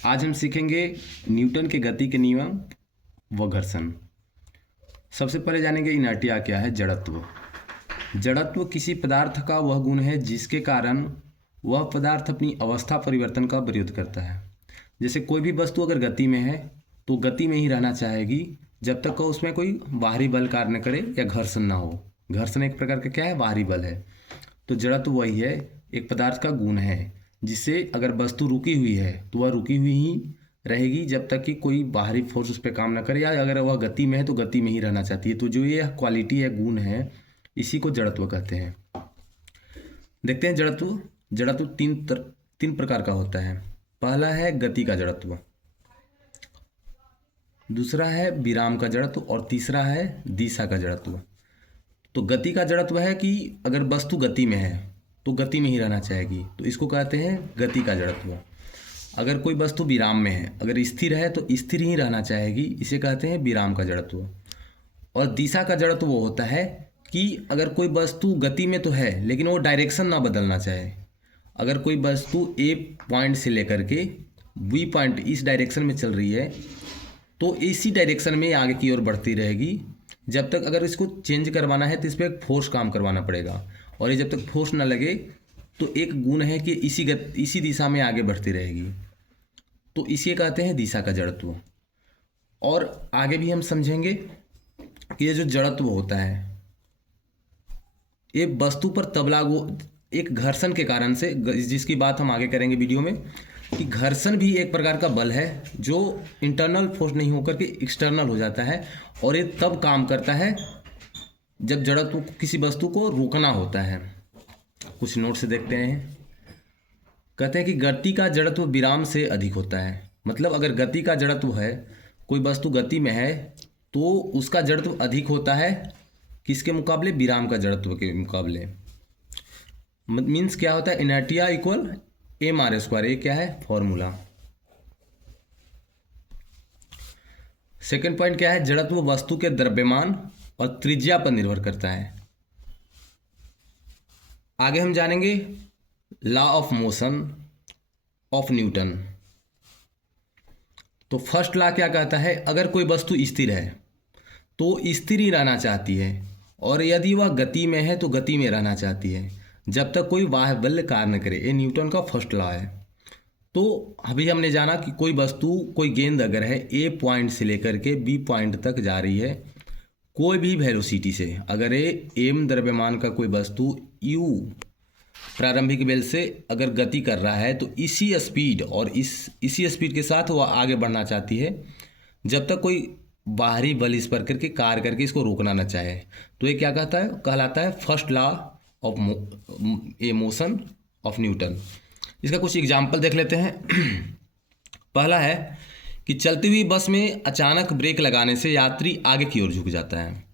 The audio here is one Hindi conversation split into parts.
आज हम सीखेंगे न्यूटन के गति के नियम व घर्षण। सबसे पहले जानेंगे इनर्टिया क्या है। जड़त्व। जड़त्व किसी पदार्थ का वह गुण है जिसके कारण वह पदार्थ अपनी अवस्था परिवर्तन का विरोध करता है। जैसे कोई भी वस्तु अगर गति में है तो गति में ही रहना चाहेगी जब तक उसमें कोई बाहरी बल कार्य न करे या घर्षण ना हो। घर्षण एक प्रकार का क्या है, बाहरी बल है। तो जड़त्व वही है, एक पदार्थ का गुण है जिससे अगर वस्तु रुकी हुई है तो वह रुकी हुई ही रहेगी जब तक कि कोई बाहरी फोर्स उस पर काम ना करे, या अगर वह गति में है तो गति में ही रहना चाहती है। तो जो ये क्वालिटी है, गुण है, इसी को जड़त्व कहते हैं। देखते हैं जड़त्व। जड़त्व तीन प्रकार का होता है। पहला है गति का जड़त्व, दूसरा है विराम का जड़त्व और तीसरा है दिशा का जड़त्व। तो गति का जड़त्व है कि अगर वस्तु गति में है तो गति में ही रहना चाहेगी, तो इसको कहते हैं गति का जड़त्व। अगर कोई वस्तु विराम में है, अगर स्थिर है तो स्थिर ही रहना चाहेगी, इसे कहते हैं विराम का जड़त्व। और दिशा का जड़त्व वो होता है कि अगर कोई वस्तु गति में तो है लेकिन वो डायरेक्शन ना बदलना चाहे। अगर कोई वस्तु ए पॉइंट से लेकर के बी पॉइंट इस डायरेक्शन में चल रही है तो इसी डायरेक्शन में आगे की ओर बढ़ती रहेगी जब तक, अगर इसको चेंज करवाना है तो इस पर एक फोर्स काम करवाना पड़ेगा, और ये जब तक फोर्स ना लगे तो एक गुण है कि इसी दिशा में आगे बढ़ती रहेगी। तो इसे कहते हैं दिशा का जड़त्व। और आगे भी हम समझेंगे कि ये जो जड़त्व होता है ये वस्तु पर तब लागू एक घर्षण के कारण से, जिसकी बात हम आगे करेंगे वीडियो में, कि घर्षण भी एक प्रकार का बल है जो इंटरनल फोर्स नहीं होकर के एक्सटर्नल हो जाता है, और ये तब काम करता है जब जड़त्व किसी वस्तु को रोकना होता है। कुछ नोट से देखते हैं। कहते हैं कि गति का जड़त्व विराम से अधिक होता है। मतलब अगर गति का जड़त्व है, कोई वस्तु गति में है तो उसका जड़त्व अधिक होता है किसके मुकाबले, विराम का जड़त्व के मुकाबले। मीन्स क्या होता है, inertia equal m r square. ये क्या है, फॉर्मूला। सेकंड पॉइंट क्या है, जड़त्व वस्तु के द्रव्यमान और त्रिज्या पर निर्भर करता है। आगे हम जानेंगे law of motion of Newton. तो फर्स्ट लॉ क्या कहता है, अगर कोई वस्तु स्थिर है तो स्थिर ही रहना चाहती है, और यदि वह गति में है तो गति में रहना चाहती है जब तक कोई बाह्य बल कार्य न करे। ये न्यूटन का फर्स्ट लॉ है। तो अभी हमने जाना कि कोई वस्तु, कोई गेंद अगर है ए पॉइंट से लेकर के बी पॉइंट तक जा रही है कोई भी वेलोसिटी से, अगर ये एम द्रव्यमान का कोई वस्तु यू प्रारंभिक वेल से अगर गति कर रहा है तो इसी स्पीड और इसी स्पीड के साथ वह आगे बढ़ना चाहती है जब तक कोई बाहरी बल इस पर करके कार्य करके इसको रोकना न चाहे। तो ये क्या कहता है, कहलाता है first law of A motion of Newton. इसका कुछ एग्जाम्पल देख लेते हैं। पहला है कि चलती हुई बस में अचानक ब्रेक लगाने से यात्री आगे की ओर झुक जाता है,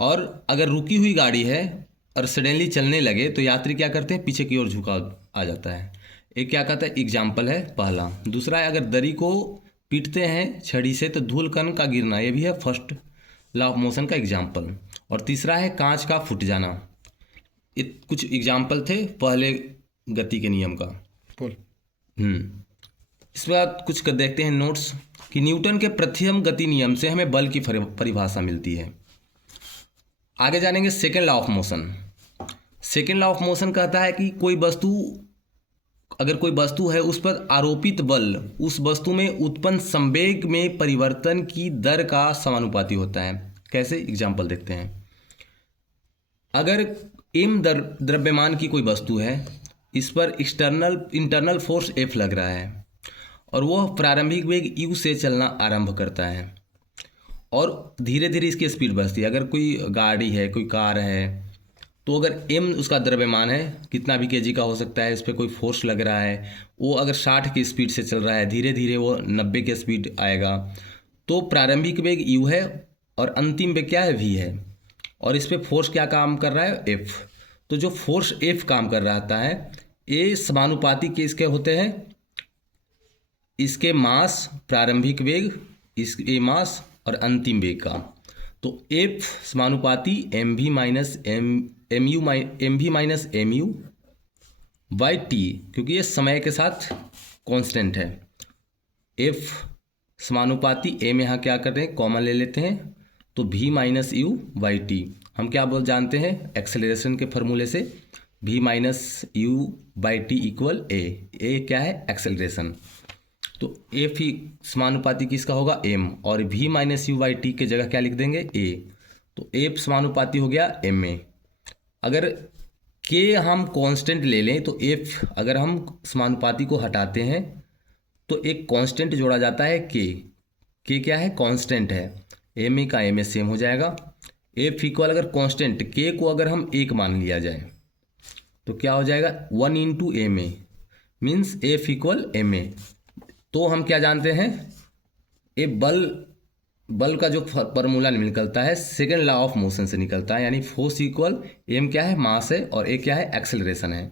और अगर रुकी हुई गाड़ी है और सडनली चलने लगे तो यात्री क्या करते हैं, पीछे की ओर झुका आ जाता है। एक क्या कहता है, एग्जाम्पल है पहला। दूसरा है अगर दरी को पीटते हैं छड़ी से तो धूल कण का गिरना, ये भी है फर्स्ट लॉ ऑफ मोशन का एग्जाम्पल। और तीसरा है कांच का फूट जाना। ये कुछ एग्जाम्पल थे पहले गति के नियम का। इस बात कुछ देखते हैं नोट्स कि न्यूटन के प्रथम गति नियम से हमें बल की परिभाषा मिलती है। आगे जानेंगे second law of motion. Second law of motion कहता है कि कोई वस्तु, अगर कोई वस्तु है उस पर आरोपित बल उस वस्तु में उत्पन्न संवेग में परिवर्तन की दर का समानुपाती होता है। कैसे, एग्जाम्पल देखते हैं। अगर एम द्रव्यमान की कोई वस्तु है, इस पर इंटरनल फोर्स एफ लग रहा है और वह प्रारंभिक वेग यू से चलना आरंभ करता है और धीरे धीरे इसकी स्पीड बढ़ती है। अगर कोई गाड़ी है, कोई कार है, तो अगर एम उसका द्रव्यमान है, कितना भी केजी का हो सकता है, इस पर कोई फोर्स लग रहा है, वो अगर 60 की स्पीड से चल रहा है, धीरे धीरे वो 90 की स्पीड आएगा, तो प्रारंभिक वेग यू है और अंतिम वेग क्या है, वी है, और इस पर फोर्स क्या काम कर रहा है, एफ। तो जो फोर्स एफ काम कर रहा है ये समानुपाती के इसके होते हैं, इसके मास प्रारंभिक वेग, इसके मास और अंतिम वेग का। तो एफ समानुपाती m v minus m u by t, क्योंकि ये समय के साथ कांस्टेंट है। एफ समानुपाती एम, यहाँ क्या करते हैं कॉमन ले लेते हैं, तो v minus u by T. हम क्या बोल जानते हैं एक्सेलरेशन के फॉर्मूले से, v minus u by t equal a क्या है एक्सेलरेशन। तो एफ ही समानुपाती किसका होगा m, और v minus u by T के जगह क्या लिख देंगे a, तो एफ समानुपाती हो गया m में। अगर k हम कांस्टेंट ले लें तो f अगर हम समानुपाती को हटाते हैं तो एक कांस्टेंट जोड़ा जाता है k क्या है कांस्टेंट है, m का m सेम हो जाएगा। f इक्वल अगर कांस्टेंट k को अगर हम 1 मान लिया जाए तो क्या हो जाएगा 1 into m a, means F equal m a. तो हम क्या जानते हैं ए बल का जो फॉर्मूला निकलता है सेकेंड लॉ ऑफ मोशन से निकलता है, यानी फोर्स इक्वल एम क्या है मास है और ए क्या है एक्सेलरेशन है।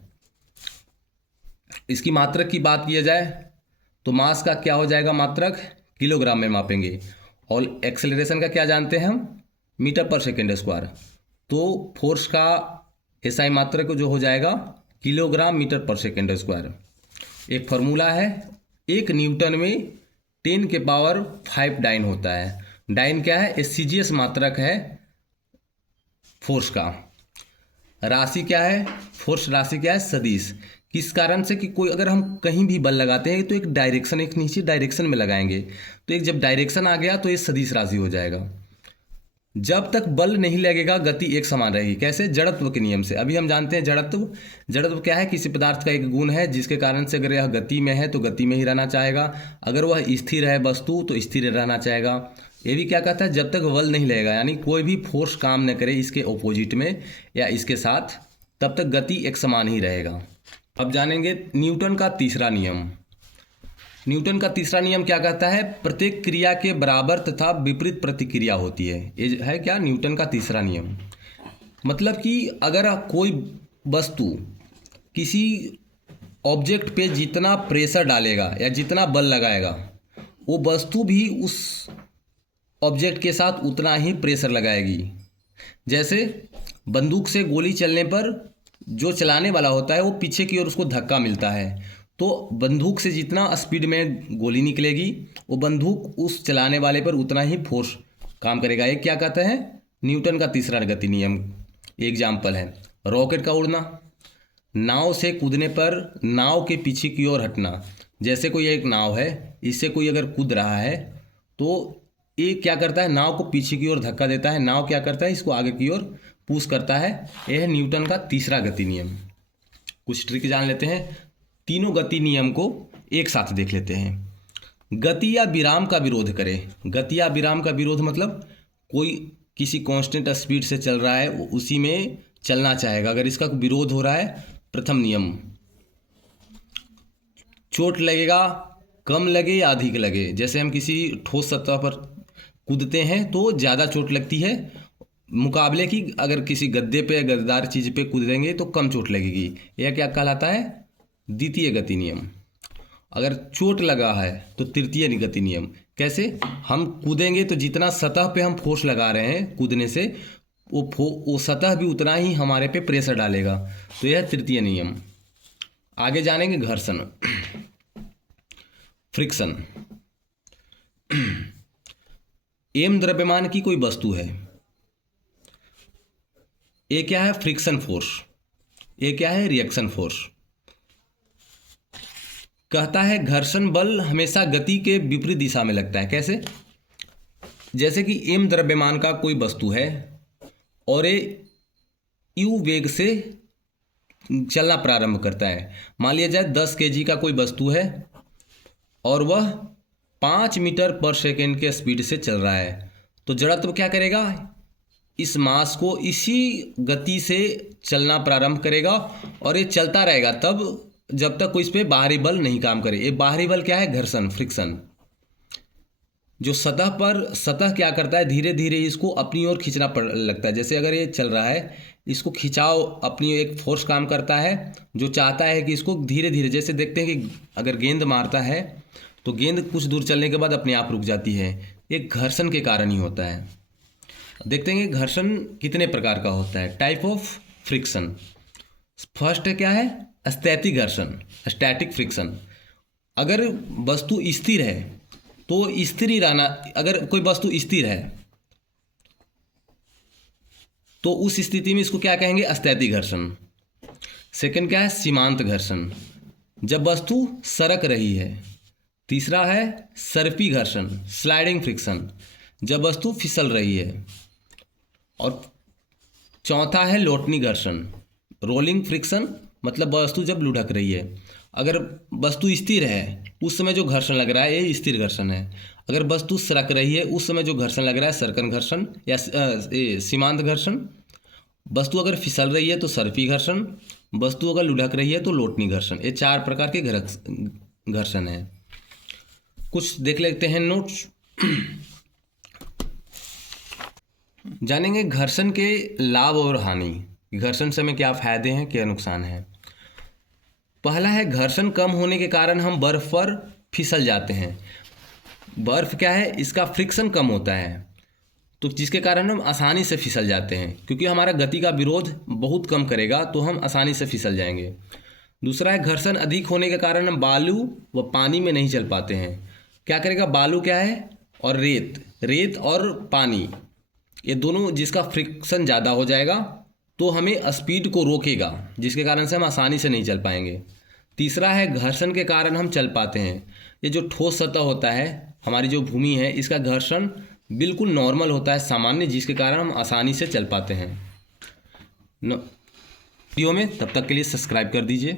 इसकी मात्रक की बात किया जाए तो मास का क्या हो जाएगा मात्रक किलोग्राम में मापेंगे, और एक्सेलरेशन का क्या जानते हैं हम मीटर पर सेकेंड स्क्वायर। तो फोर्स का एसआई मात्रक जो हो जाएगा किलोग्राम मीटर पर सेकेंड स्क्वायर। एक फार्मूला है, 1 न्यूटन में 10 के पावर 5 डाइन होता है। डाइन क्या है एससीजीएस मात्रक है फोर्स का। राशि क्या है फोर्स राशि क्या है सदिश। किस कारण से कि कोई अगर हम कहीं भी बल लगाते हैं तो एक डायरेक्शन एक निश्चित डायरेक्शन में लगाएंगे, तो एक जब डायरेक्शन आ गया तो ये सदिश राशि हो जाएगा। जब तक बल नहीं लगेगा गति एक समान रहेगी। कैसे जड़त्व के नियम से। अभी हम जानते हैं जड़त्व क्या है किसी पदार्थ का एक गुण है जिसके कारण से अगर यह गति में है तो गति में ही रहना चाहेगा, अगर वह स्थिर है वस्तु तो स्थिर रहना चाहेगा। ये भी क्या कहता है जब तक बल नहीं लगेगा, यानी कोई भी फोर्स काम न करे इसके ऑपोजिट में या इसके साथ, तब तक गति एक समान ही रहेगा। अब जानेंगे न्यूटन का तीसरा नियम। न्यूटन का तीसरा नियम क्या कहता है प्रत्येक क्रिया के बराबर तथा विपरीत प्रतिक्रिया होती है। ये है क्या न्यूटन का तीसरा नियम। मतलब कि अगर कोई वस्तु किसी ऑब्जेक्ट पे जितना प्रेशर डालेगा या जितना बल लगाएगा वो वस्तु भी उस ऑब्जेक्ट के साथ उतना ही प्रेशर लगाएगी। जैसे बंदूक से गोली चलने पर जो चलाने वाला होता है वो पीछे की ओर उसको धक्का मिलता है, तो बंदूक से जितना स्पीड में गोली निकलेगी वो बंदूक उस चलाने वाले पर उतना ही फोर्स काम करेगा। ये क्या कहते हैं न्यूटन का तीसरा गति नियम। एग्जाम्पल है रॉकेट का उड़ना, नाव से कूदने पर नाव के पीछे की ओर हटना। जैसे कोई एक नाव है, इससे कोई अगर कूद रहा है तो ये क्या करता है नाव को पीछे की ओर धक्का देता है, नाव क्या करता है इसको आगे की ओर पुश करता है। यह है न्यूटन का तीसरा गति नियम। कुछ ट्रिक जान लेते हैं, तीनों गति नियम को एक साथ देख लेते हैं। गति या विराम का विरोध करें। गति या विराम का विरोध मतलब कोई किसी कांस्टेंट स्पीड से चल रहा है वो उसी में चलना चाहेगा, अगर इसका विरोध हो रहा है। प्रथम नियम, चोट लगेगा कम लगे या अधिक लगे। जैसे हम किसी ठोस सतह पर कूदते हैं तो ज़्यादा चोट लगती है मुकाबले की अगर किसी गद्दे पे गद्दार चीज़ पे कूदेंगे तो कम चोट लगेगी। यह क्या कहलाता है द्वितीय गति नियम। अगर चोट लगा है तो तृतीय गति नियम। कैसे हम कूदेंगे तो जितना सतह पे हम फोर्स लगा रहे हैं कूदने से वो सतह भी उतना ही हमारे पे प्रेशर डालेगा, तो यह तृतीय नियम। आगे जानेंगे घर्षण फ्रिक्शन। एम द्रव्यमान की कोई वस्तु है, ये क्या है फ्रिक्शन फोर्स, ये क्या है रिएक्शन फोर्स। कहता है घर्षण बल हमेशा गति के विपरीत दिशा में लगता है। कैसे जैसे कि एम द्रव्यमान का कोई वस्तु है और ये यू वेग से चलना प्रारंभ करता है। मान लिया जाए 10 kg का कोई वस्तु है और वह 5 मीटर पर सेकेंड के स्पीड से चल रहा है, तो जड़त्व क्या करेगा इस मास को इसी गति से चलना प्रारंभ करेगा और ये चलता रहेगा तब जब तक कोई इस पर बाहरी बल नहीं काम करे। ये बाहरी बल क्या है घर्षण फ्रिक्शन। जो सतह क्या करता है धीरे धीरे इसको अपनी ओर खींचना लगता है। जैसे अगर ये चल रहा है इसको खिंचाव अपनी एक फोर्स काम करता है जो चाहता है कि इसको धीरे धीरे, जैसे देखते हैं कि अगर गेंद मारता है तो गेंद कुछ दूर चलने के बाद अपने आप रुक जाती है, ये घर्षण के कारण ही होता है। देखते हैं कि घर्षण कितने प्रकार का होता है। टाइप ऑफ फ्रिक्शन, फर्स्ट क्या है स्थैतिक घर्षण स्टैटिक फ्रिक्शन। अगर वस्तु स्थिर है तो स्थिर ही रहना, अगर कोई वस्तु स्थिर है तो उस स्थिति में इसको क्या कहेंगे, अस्थैतिक घर्षण। सेकंड क्या है, सीमांत घर्षण, जब वस्तु सरक रही है। तीसरा है सर्पी घर्षण, स्लाइडिंग फ्रिक्शन, जब वस्तु फिसल रही है। और चौथा है लोटनी घर्षण, रोलिंग फ्रिक्शन, मतलब वस्तु जब लुढ़क रही है। अगर वस्तु स्थिर है उस समय जो घर्षण लग रहा है ये स्थिर घर्षण है। अगर वस्तु सरक रही है उस समय जो घर्षण लग रहा है सरकन घर्षण या सीमांत घर्षण। वस्तु अगर फिसल रही है तो सर्पी घर्षण, वस्तु अगर लुढ़क रही है तो लोटनी घर्षण। ये 4 प्रकार के घर्षण है। कुछ देख लेते हैं नोट्स। जानेंगे घर्षण के लाभ और हानि, घर्षण से हमें क्या फायदे हैं क्या नुकसान है। पहला है घर्षण कम होने के कारण हम बर्फ पर फिसल जाते हैं। बर्फ क्या है, इसका फ्रिक्शन कम होता है तो जिसके कारण हम आसानी से फिसल जाते हैं, क्योंकि हमारा गति का विरोध बहुत कम करेगा तो हम आसानी से फिसल जाएंगे। दूसरा है घर्षण अधिक होने के कारण हम बालू व पानी में नहीं चल पाते हैं। क्या करेगा, बालू क्या है और रेत और पानी, ये दोनों जिसका फ्रिक्शन ज़्यादा हो जाएगा तो हमें स्पीड को रोकेगा, जिसके कारण से हम आसानी से नहीं चल पाएंगे। तीसरा है घर्षण के कारण हम चल पाते हैं। ये जो ठोस सतह होता है, हमारी जो भूमि है, इसका घर्षण बिल्कुल नॉर्मल होता है, सामान्य, जिसके कारण हम आसानी से चल पाते हैं। वीडियो में तब तक के लिए सब्सक्राइब कर दीजिए।